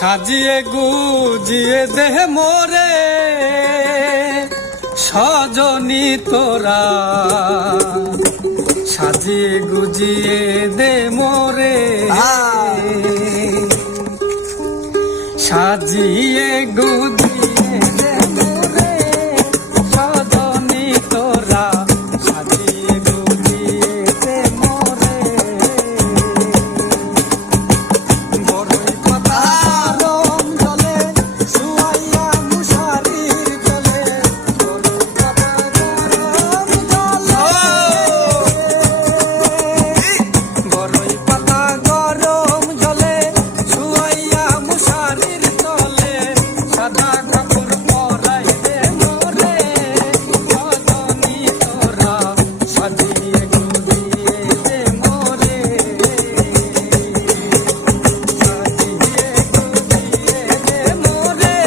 সাজিয়ে গুজিয়ে দেহ মোরে সজনী তোরা, সাজিয়ে গুজিয়ে দে মোরে, সাজিয়ে গুজিয়ে দে মোরে সজনী তোরা, সাজিয়ে গুজিয়ে দে মোরে। বড়ই পাতা রং জলে শুয়াইয়া মুশারির তলে, বড়ই পাতা রং জলে, বড়ই পাতা গরম জলে শুয়াইয়া মুশারির তলে, সাদা কাপড় পরাই দে মোরে সজনী তোরা, সাজিয়ে গুজিয়ে দে মোরে, সাজিয়ে গুজিয়ে দে মোরে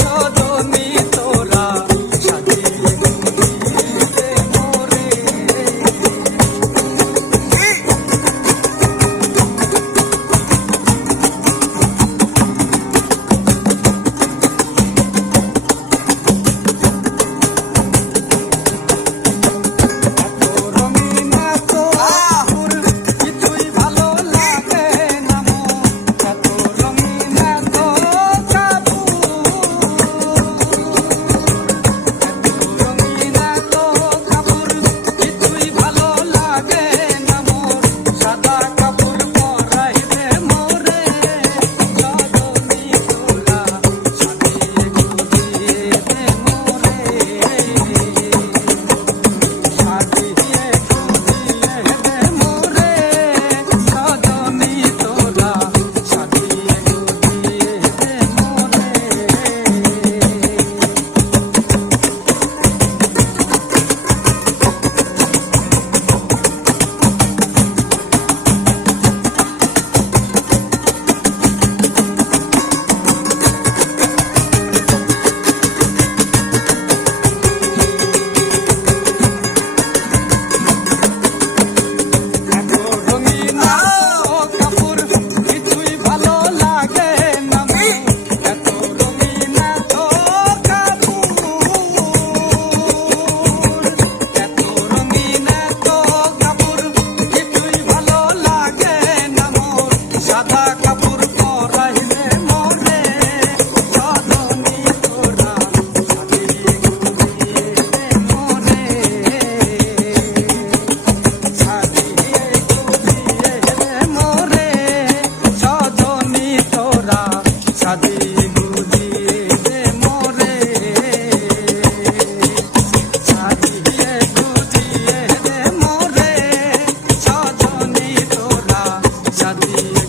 সজনী তোরা, সাজিয়ে গুজিয়ে দে মোরে। কিছুই ভালো লাগে না মন, এত রঙিন এত কাপড়, এত রঙিন এত কাপড়, কিছুই ভালো লাগে না মন, সাদা কাপড় পরাই দে মোরে সজনী তোরা, সাজিয়ে গুজিয়ে দে মোরে, সাজিয়ে গুজিয়ে দে মোরে সজনী তোরা, সাজিয়ে গুজিয়ে দে মোরে। এত রঙিন কাপড় কিছুই ভালো লাগে না মন, এত রঙিন এত কাপড়, এত রঙিন এত কাপড় কিছুই ভালো লাগে না মন, সাদা কাপড় পরাই দে মোরে সজনী তোরা, সাজিয়ে গুজিয়ে দে মোরে, সাজিয়ে গুজিয়ে দে মোরে সজনী তোরা, সাজিয়ে গুজিয়ে দে মোরে, সাজিয়ে গুজিয়ে দে মোরে সজনী তোরা, সাজিয়ে